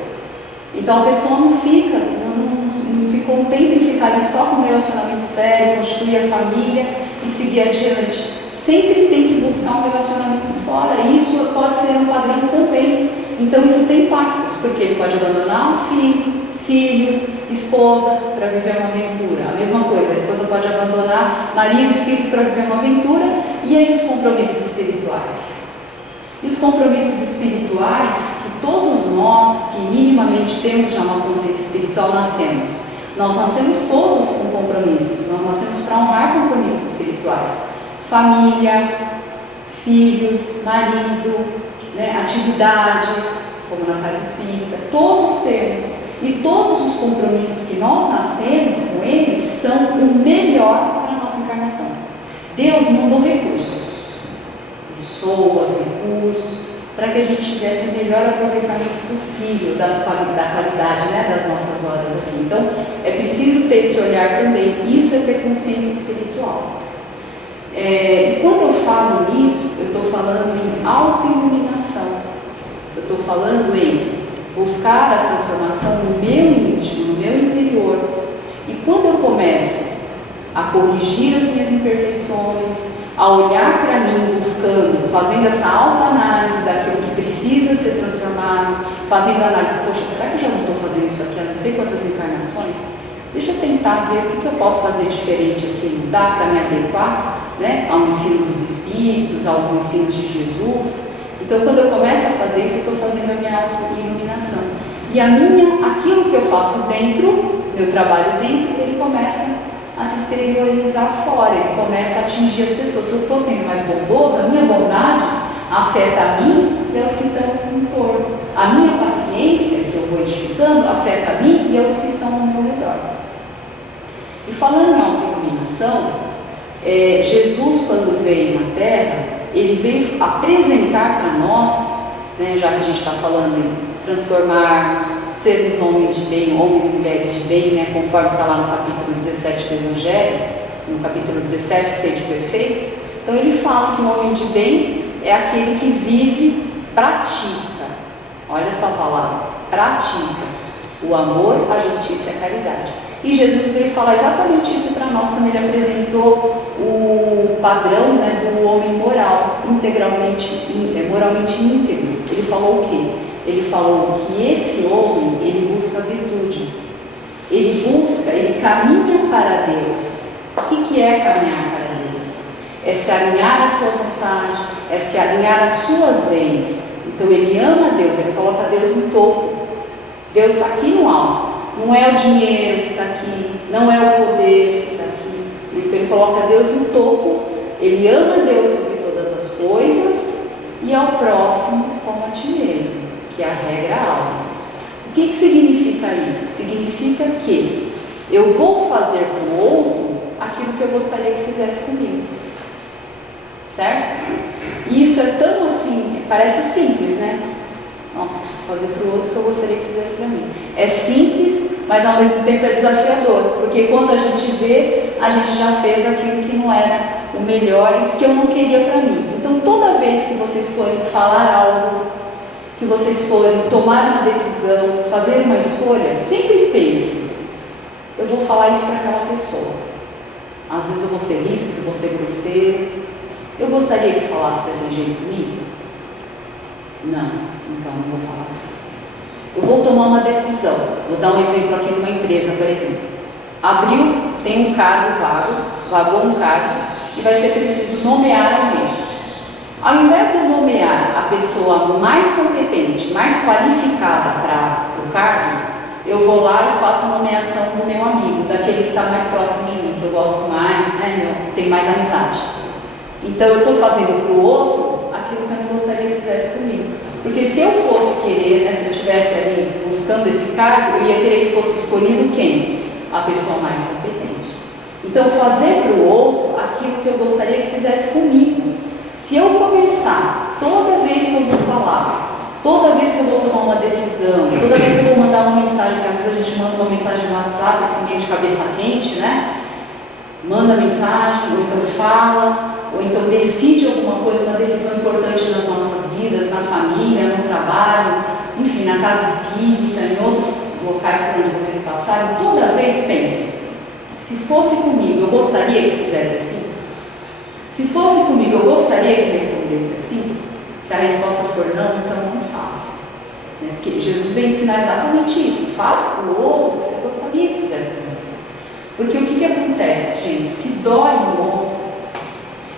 Então a pessoa não fica, não se contenta em ficar ali só com um relacionamento sério, construir a família e seguir adiante. Sempre tem que buscar um relacionamento fora, e isso pode ser um padrão também. Então isso tem impactos, porque ele pode abandonar um filho, filhos, esposa para viver uma aventura. A mesma coisa, a esposa pode abandonar marido e filhos para viver uma aventura. E aí os compromissos espirituais? E os compromissos espirituais que todos nós que minimamente temos já uma consciência espiritual nascemos. Nós nascemos todos com compromissos, nós nascemos para honrar compromissos espirituais. Família, filhos, marido, né, atividades, como na casa espírita, todos temos. E todos os compromissos que nós nascemos com eles são o melhor para a nossa encarnação. Deus mandou recursos, pessoas, recursos, para que a gente tivesse o melhor aproveitamento possível da qualidade, né, das nossas horas aqui. Então, é preciso ter esse olhar também. Isso é ter consciência espiritual. E quando eu falo nisso, eu estou falando em autoiluminação. Eu estou falando em buscar a transformação no meu íntimo, no meu interior. E quando eu começo a corrigir as minhas imperfeições, a olhar para mim, buscando, fazendo essa autoanálise daquilo que precisa ser transformado, fazendo a análise, poxa, será que eu já não estou fazendo isso aqui há não sei quantas encarnações? Deixa eu tentar ver o que eu posso fazer diferente aqui, não dá para me adequar, né, ao ensino dos Espíritos, aos ensinos de Jesus. Então, quando eu começo a fazer isso, eu estou fazendo a minha auto-iluminação. E aquilo que eu faço dentro, meu trabalho dentro, ele começa a se exteriorizar fora, ele começa a atingir as pessoas. Se eu estou sendo mais bondosa, a minha bondade afeta a mim e aos que estão em torno. A minha paciência, que eu vou edificando, afeta a mim e aos que estão ao meu redor. E falando em auto-iluminação, Jesus, quando veio na Terra, ele veio apresentar para nós, né, já que a gente está falando em transformarmos, sermos homens de bem, homens e mulheres de bem, né, conforme está lá no capítulo 17 do Evangelho, no capítulo 17, sede perfeitos. Então ele fala que um homem de bem é aquele que vive, pratica, olha só a palavra, pratica o amor, a justiça e a caridade. E Jesus veio falar exatamente isso para nós quando ele apresentou o padrão, né, do homem moral, moralmente íntegro. Ele falou o quê? Ele falou que esse homem, ele busca a virtude. Ele caminha para Deus. O que é caminhar para Deus? É se alinhar à sua vontade, é se alinhar às suas leis. Então ele ama Deus, ele coloca Deus no topo. Deus está aqui no alto. Não é o dinheiro que está aqui, não é o poder que está aqui. Então ele coloca Deus no topo, ele ama Deus sobre todas as coisas, e ao próximo como a ti mesmo, que é a regra alta. O que significa isso? Significa que eu vou fazer para o outro aquilo que eu gostaria que fizesse comigo. Certo? E isso é tão assim, parece simples, né? Nossa, vou fazer para o outro que eu gostaria que fizesse para mim. É simples, mas ao mesmo tempo é desafiador, porque quando a gente vê, a gente já fez aquilo que não era o melhor e que eu não queria para mim. Então, toda vez que vocês forem falar algo, que vocês forem tomar uma decisão, fazer uma escolha, sempre pense: eu vou falar isso para aquela pessoa. Às vezes eu vou ser ríspido, eu vou ser grosseiro. Eu gostaria que falasse daquele jeito comigo? Não, então não vou falar assim. Eu vou tomar uma decisão. Vou dar um exemplo aqui numa empresa, por exemplo. Abriu, tem um cargo vago, vagou um cargo e vai ser preciso nomear alguém. Ao invés de eu nomear a pessoa mais competente, mais qualificada para o cargo, eu vou lá e faço a nomeação do meu amigo, daquele que está mais próximo de mim, que eu gosto mais, né, tem mais amizade. Então eu estou fazendo para o outro aquilo que eu não gostaria que fizesse comigo. Porque se eu fosse querer, né, se eu estivesse ali buscando esse cargo, eu ia querer que fosse escolhido quem? A pessoa mais competente. Então fazer para o outro aquilo que eu gostaria que fizesse comigo. Se eu começar, toda vez que eu vou falar, toda vez que eu vou tomar uma decisão, toda vez que eu vou mandar uma mensagem, que às vezes a gente manda uma mensagem no WhatsApp, assim, meio de cabeça quente, né? Manda mensagem, ou então fala, ou então decide alguma coisa, uma decisão importante nas nossas vidas, na família, no trabalho, enfim, na casa espírita, em outros locais por onde vocês passaram. Toda vez pense: se fosse comigo, eu gostaria que fizesse assim? Se fosse comigo, eu gostaria que respondesse assim? Se a resposta for não, então não faça. Né? Porque Jesus veio ensinar exatamente isso: faça para o outro o que você gostaria que fizesse com você. Porque o que acontece, gente? Se dói no outro,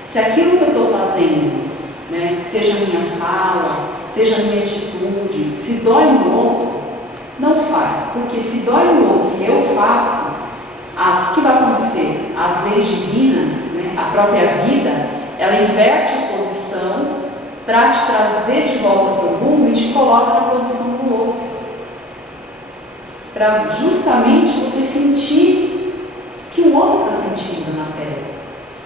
se aquilo que eu estou fazendo, né, seja a minha fala, seja a minha atitude, se dói no outro, não faz. Porque se dói no outro e eu faço, o que vai acontecer? As leis divinas, né, a própria vida, ela inverte a posição para te trazer de volta para o rumo e te coloca na posição do outro. Para justamente você sentir que o outro está sentindo na pele.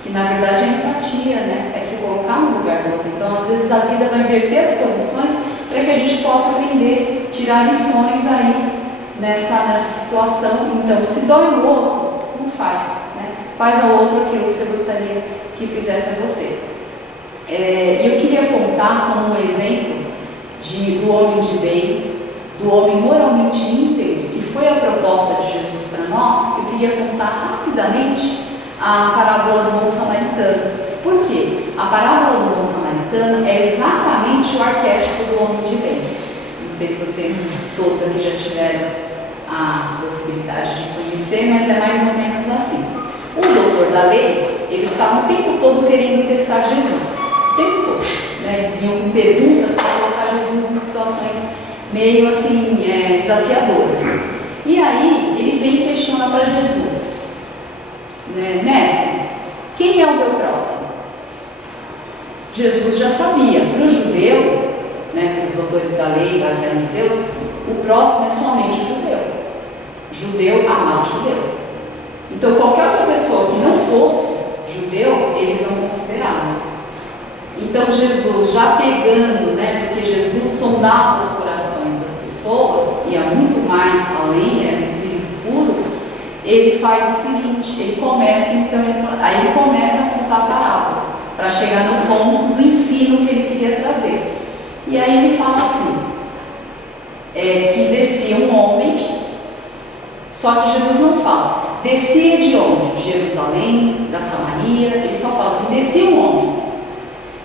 Que na verdade é empatia, né? É se colocar no lugar do outro. Então, às vezes, a vida vai inverter as posições para que a gente possa aprender, tirar lições aí nessa situação. Então, se dói no outro, não faz, né? Faz ao outro aquilo que você gostaria que fizesse a você. E eu queria contar como um exemplo do homem de bem, do homem moralmente íntegro, que foi a proposta de Jesus para nós. Eu queria contar rapidamente a parábola do bom samaritano. Por quê? A parábola do bom samaritano é exatamente o arquétipo do homem de bem. Não sei se vocês todos aqui já tiveram a possibilidade de conhecer, mas é mais ou menos assim. O doutor da lei, eles estavam o tempo todo querendo testar Jesus. O tempo todo, né? Eles vinham com perguntas para colocar Jesus em situações meio assim, desafiadoras. E aí, ele vem e questiona para Jesus, né? Mestre, quem é o meu próximo? Jesus já sabia. Para o judeu, né, para os doutores da lei, para que eram judeus, o próximo é somente o judeu. Judeu amava judeu. Então, qualquer outra pessoa que não fosse judeu, eles não consideravam. Então, Jesus já pegando, né, porque Jesus sondava os corações das pessoas, ia muito mais além, era um espírito puro, ele faz o seguinte: ele começa então, aí ele começa a contar a parábola, para chegar no ponto do ensino que ele queria trazer. E aí ele fala assim, que descia um homem, só que Jesus não fala, descia de onde? De Jerusalém, da Samaria, ele só fala assim, descia um homem.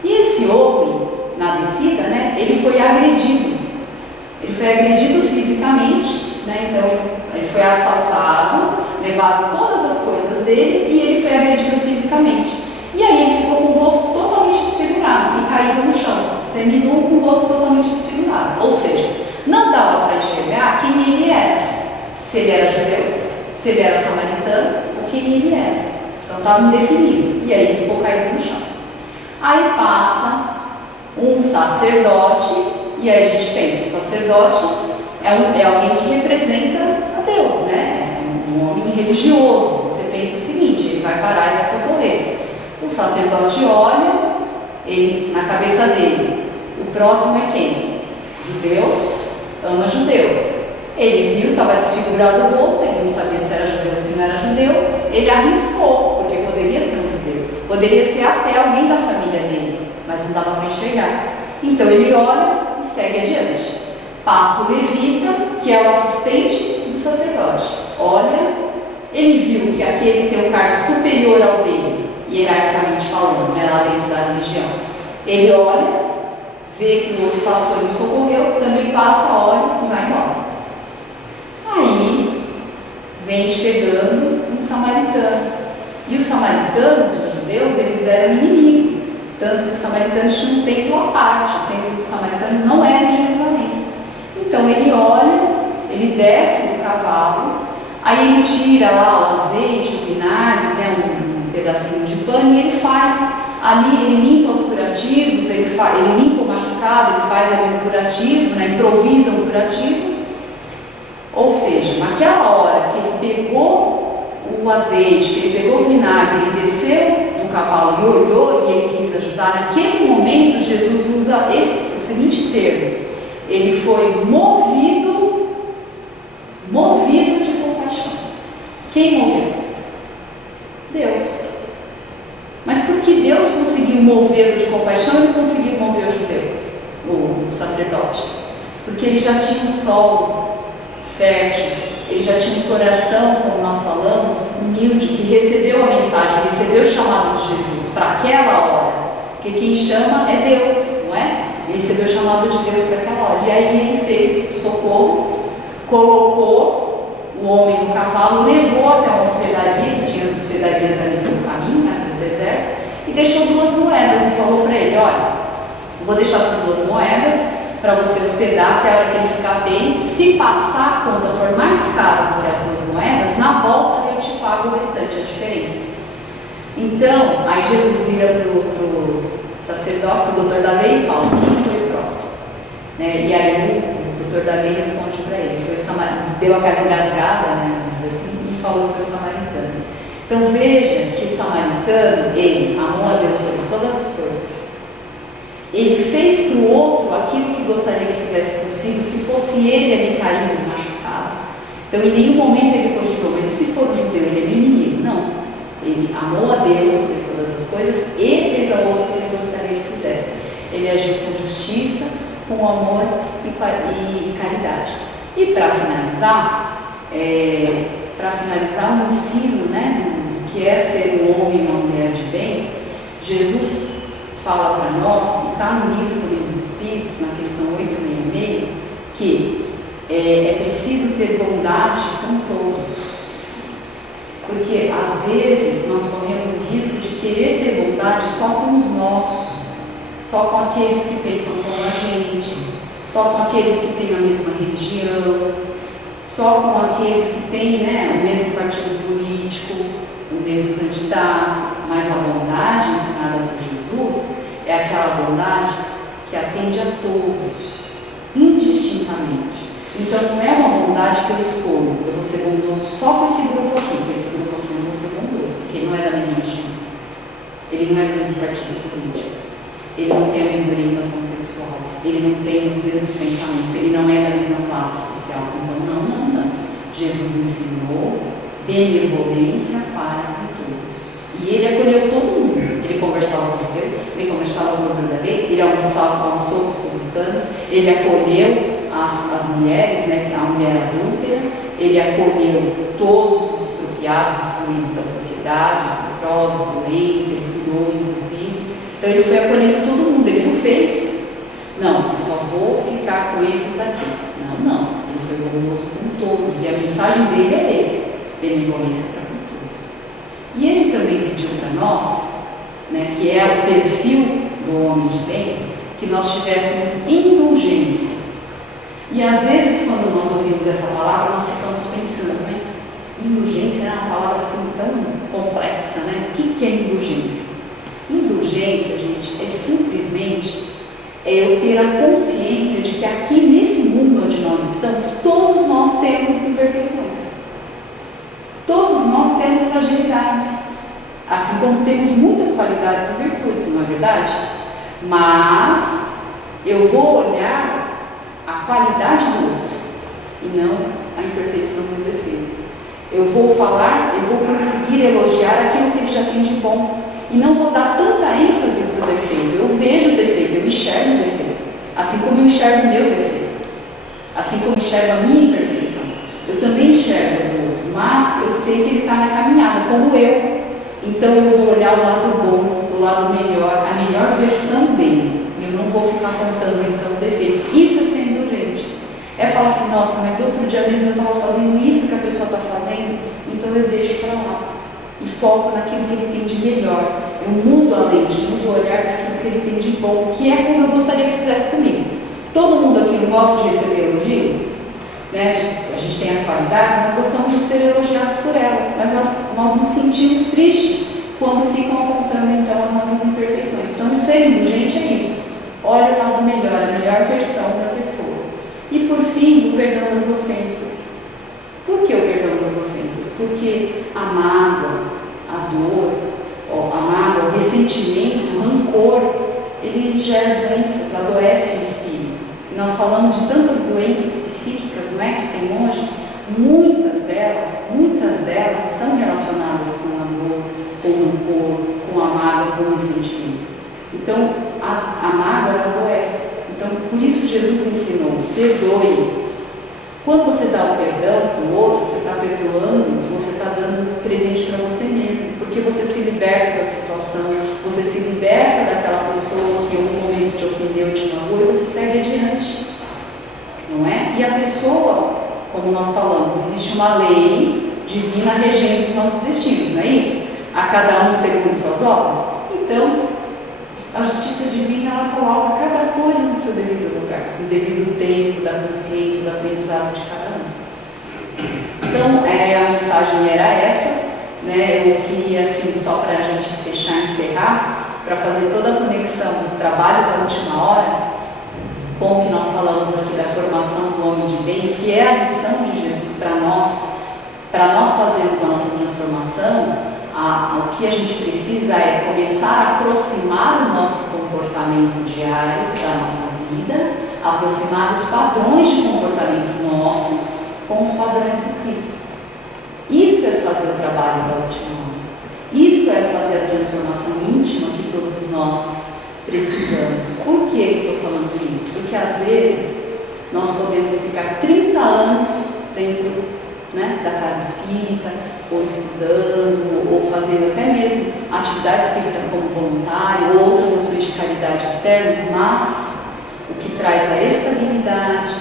E esse homem, na descida, né, ele foi agredido. Ele foi agredido fisicamente, né, então ele foi assaltado, levaram todas as coisas dele e ele foi agredido fisicamente. E aí ele ficou com o rosto totalmente desfigurado e caído no chão, seminu com o rosto totalmente desfigurado. Ou seja, não dava para enxergar quem ele era. Se ele era judeu, se ele era samaritano, ou quem ele era. Então estava indefinido. E aí ele ficou caído no chão. Aí passa um sacerdote, e aí a gente pensa, o sacerdote é alguém que representa a Deus, né? É um homem religioso. Você pensa o seguinte, ele vai parar e vai socorrer. O sacerdote olha, ele, na cabeça dele, o próximo é quem? Judeu, ama judeu. Ele viu, estava desfigurado o rosto, ele não sabia se era judeu ou se não era judeu, ele arriscou, porque poderia ser um judeu, poderia ser até alguém da família dele, mas não dava para enxergar. Então ele olha e segue adiante. Passa o levita, que é o assistente do sacerdote. Olha, ele viu que aquele tem um cargo superior ao dele, hierarquicamente falando, né, lá dentro da religião. Ele olha, vê que o outro passou e o socorreu, também passa, olha e vai embora. Aí vem chegando um samaritano. E os samaritanos, os judeus, eles eram inimigos. Tanto que os samaritanos tinham um templo à parte. O templo dos samaritanos não era em Jerusalém. Então ele olha, ele desce do cavalo, aí ele tira lá o azeite, o vinagre, né, um pedacinho de pano, e ele faz ali, ele limpa os curativos, ele limpa o machucado, ele faz ali um curativo, né, improvisa um curativo. Ou seja, naquela hora que ele pegou o azeite, que ele pegou o vinagre, ele desceu do cavalo e olhou e ele quis ajudar, naquele momento Jesus usa o seguinte termo: ele foi movido de compaixão. Quem moveu? Deus. Mas por que Deus conseguiu movê-lo de compaixão e não conseguiu mover o judeu, o sacerdote? Porque ele já tinha um solo fértil, ele já tinha um coração, como nós falamos, humilde, que recebeu a mensagem, recebeu o chamado de Jesus para aquela hora. Porque quem chama é Deus, não é? Ele recebeu o chamado de Deus para aquela hora. E aí ele fez socorro, colocou o homem no cavalo, levou até uma hospedaria, que tinha as hospedarias ali no caminho, né, no deserto, e deixou 2 moedas e falou para ele: olha, vou deixar essas 2 moedas para você hospedar até a hora que ele ficar bem. Se passar a conta for mais cara do que as 2 moedas, na volta eu te pago o restante, a diferença. Então, aí Jesus vira para o sacerdote, para o doutor da lei, e fala: quem foi o próximo? Né? E aí o doutor da lei responde para ele, foi o samaritano, deu a cara engasgada, né, assim, e falou que foi o samaritano. Então veja que o samaritano, ele amou a Deus sobre todas as coisas. Ele fez para o outro aquilo que gostaria que fizesse consigo, se fosse ele ali caído, machucado. Então em nenhum momento ele cogitou, mas se for um judeu, ele é meu inimigo. Não. Ele amou a Deus sobre todas as coisas e fez ao outro o que ele gostaria que fizesse. Ele agiu com justiça, com amor e caridade. E para finalizar, o ensino, né, do que é ser um homem e uma mulher de bem, Jesus fala para nós, e está no livro também dos Espíritos, na questão 866, que é preciso ter bondade com todos. Porque às vezes nós corremos o risco de querer ter bondade só com os nossos, só com aqueles que pensam como a gente, só com aqueles que têm a mesma religião, só com aqueles que têm, né, o mesmo partido político, o mesmo candidato. Mas a bondade ensinada por Jesus é aquela bondade que atende a todos, indistintamente. Então não é uma bondade que eu escolho, eu vou ser bondoso só com esse grupo aqui, com esse grupo aqui eu não vou ser bondoso, porque ele não é da minha religião, ele não é do mesmo partido político, ele não tem a mesma orientação sexual, ele não tem os mesmos pensamentos, ele não é da mesma classe social. Então não. Jesus ensinou benevolência para todos. E ele acolheu todo mundo. Ele conversava com Deus, ele conversava com o doutor da lei, ele almoçou com os publicanos, ele acolheu as mulheres, né, a mulher adúltera, ele acolheu todos os expropriados, excluídos da sociedade, os leprosos, doentes, ele cuidou, inclusive. Então ele foi acolhendo todo mundo, ele não fez, não, eu só vou ficar com esses daqui. Não, ele foi bondoso com todos, e a mensagem dele é essa, benevolência para com todos. E ele também pediu para nós, né, que é o perfil do homem de bem, que nós tivéssemos indulgência. E às vezes, quando nós ouvimos essa palavra, nós ficamos pensando, mas indulgência é uma palavra assim tão complexa, né? O que é indulgência? Indulgência, gente, é simplesmente É eu ter a consciência de que aqui nesse mundo onde nós estamos, todos nós temos imperfeições. Todos nós temos fragilidades. Assim como temos muitas qualidades e virtudes, não é verdade? Mas eu vou olhar a qualidade do outro e não a imperfeição e o defeito. Eu vou falar, eu vou conseguir elogiar aquilo que ele já tem de bom e não vou dar tanta ênfase para o defeito. Eu vejo o defeito, eu enxergo o defeito, assim como eu enxergo o meu defeito, assim como eu enxergo a minha imperfeição. Eu também enxergo o outro, mas eu sei que ele está na caminhada, como eu. Então eu vou olhar o lado bom, o lado melhor, a melhor versão dele. E eu não vou ficar contando então o defeito. Isso é ser indulgente. É falar assim, nossa, mas outro dia mesmo eu estava fazendo isso que a pessoa está fazendo, então eu deixo para lá. E foco naquilo que ele tem de melhor. Eu mudo a lente, mudo o olhar para aquilo que ele tem de bom, que é como eu gostaria que fizesse comigo. Todo mundo aqui não gosta de receber elogio? Né? A gente tem as qualidades, nós gostamos de ser elogiados por elas, mas nós nos sentimos tristes quando ficam apontando então as nossas imperfeições. Então, ser indulgente é isso. Olha o lado melhor, a melhor versão da pessoa. E por fim, o perdão das ofensas. Por que o perdão das ofensas? Porque a mágoa, a dor, a mágoa, o ressentimento, o rancor, ele gera doenças, adoece o espírito. E nós falamos de tantas doenças psíquicas, não é, que tem hoje, muitas delas estão relacionadas com a dor, com o rancor, com a mágoa, com o ressentimento. Então, a mágoa, ela adoece. Então, por isso Jesus ensinou, perdoe. Quando você dá o perdão para o outro, você está perdoando, você está dando presente para você mesmo, porque você se liberta da situação, você se liberta daquela pessoa que em algum momento te ofendeu, te magoou, e você segue adiante, não é? E a pessoa, como nós falamos, existe uma lei divina regendo os nossos destinos, não é isso? A cada um segundo suas obras. Então, a justiça divina, ela coloca cada coisa no seu devido lugar, no devido tempo, da consciência, do aprendizado de cada um. Então, a mensagem era essa, né? Eu queria, assim, só para a gente fechar, encerrar, para fazer toda a conexão do trabalho da última hora, com o que nós falamos aqui da formação do homem de bem, que é a lição de Jesus para nós fazermos a nossa transformação. O que a gente precisa é começar a aproximar o nosso comportamento diário da nossa vida, aproximar os padrões de comportamento nosso com os padrões do Cristo. Isso é fazer o trabalho da última hora. Isso é fazer a transformação íntima que todos nós precisamos. Por que eu estou falando isso? Porque às vezes nós podemos ficar 30 anos dentro, né, da casa espírita, ou estudando, ou fazendo até mesmo atividade espírita como voluntário, ou outras ações de caridade externas, mas o que traz a estabilidade,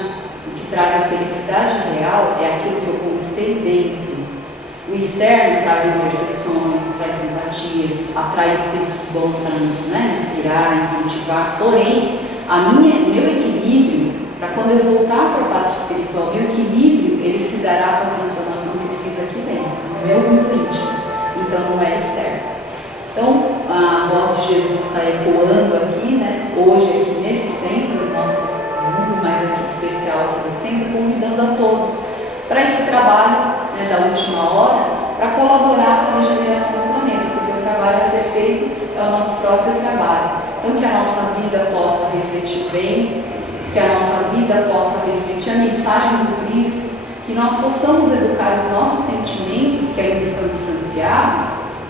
o que traz a felicidade real é aquilo que eu conquistei dentro. O externo traz intercessões, traz simpatias, atrai espíritos bons para nos, né, inspirar, incentivar, porém, o meu equilíbrio, para quando eu voltar para o pátrio espiritual, meu equilíbrio, ele se dará com a transformação que eu fiz aqui dentro, no meu mundo íntimo, então não é externo. Então, a voz de Jesus está ecoando aqui, né, hoje aqui nesse centro, nosso mundo mais aqui especial aqui no centro, convidando a todos para esse trabalho, né, da última hora, para colaborar com a regeneração do planeta, porque o trabalho a ser feito é o nosso próprio trabalho. Então, que a nossa vida possa refletir bem, que a nossa vida possa refletir a mensagem do Cristo, que nós possamos educar os nossos sentimentos que ainda estão distanciados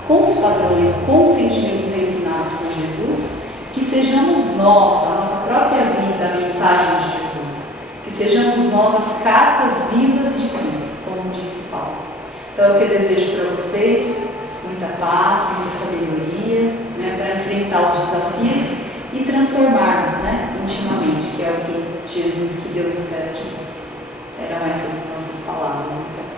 com os padrões, com os sentimentos ensinados por Jesus, que sejamos nós, a nossa própria vida, a mensagem de Jesus, que sejamos nós as cartas vivas de Cristo, como disse Paulo. Então, é o que eu desejo para vocês, muita paz, muita sabedoria, né, para enfrentar os desafios e transformarmos, né, intimamente, que é o que Jesus e que Deus espera de nós. Eram essas nossas palavras, então.